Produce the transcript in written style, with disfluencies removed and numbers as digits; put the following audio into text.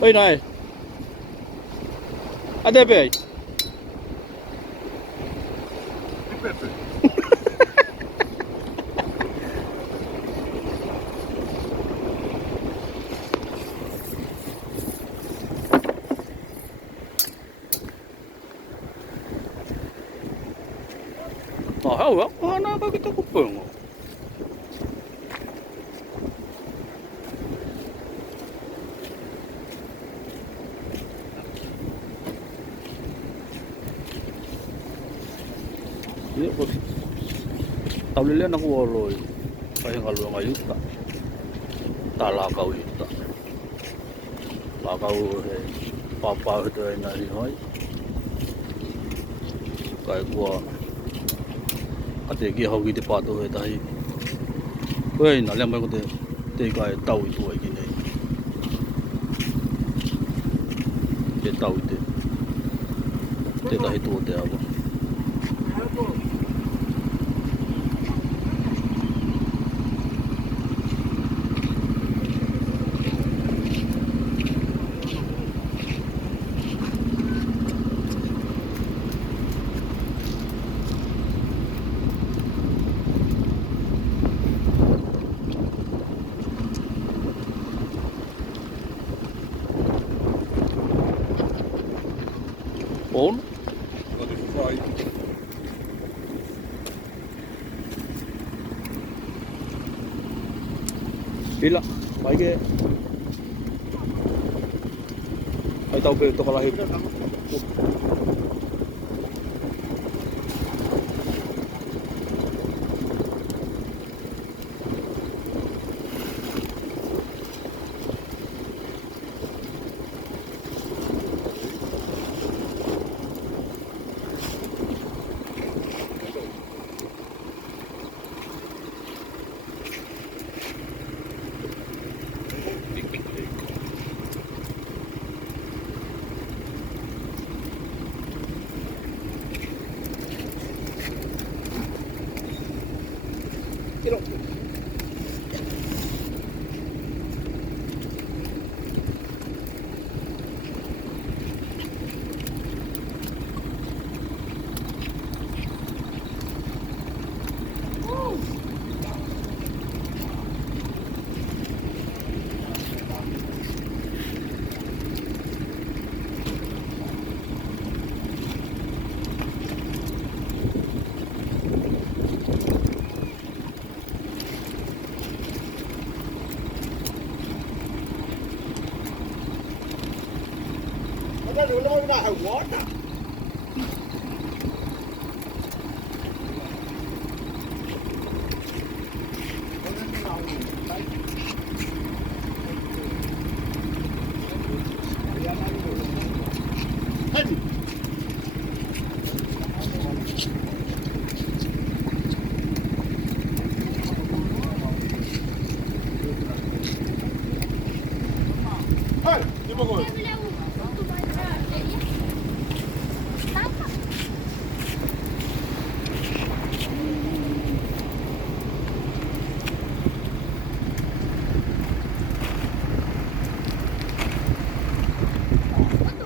Ơi này, anh đẹp vậy? Ah, mana ba kita kupang? Iya, bos. Tablilnya aku waloi. Kayak kalau nggak yuta, talakau yuta. Lakau papa itu nari hoi. Kayak gua kategi hoki di patu itu aja. Weh, nalian mau ikut deh kayak tahu itu aja gini. Dia tahu itu. Dia tahu itu dia apa. On? Wat is het saai? Pila, baik. Ay tahu be itu kalau hit. Nó lôi ra hồi quá nè.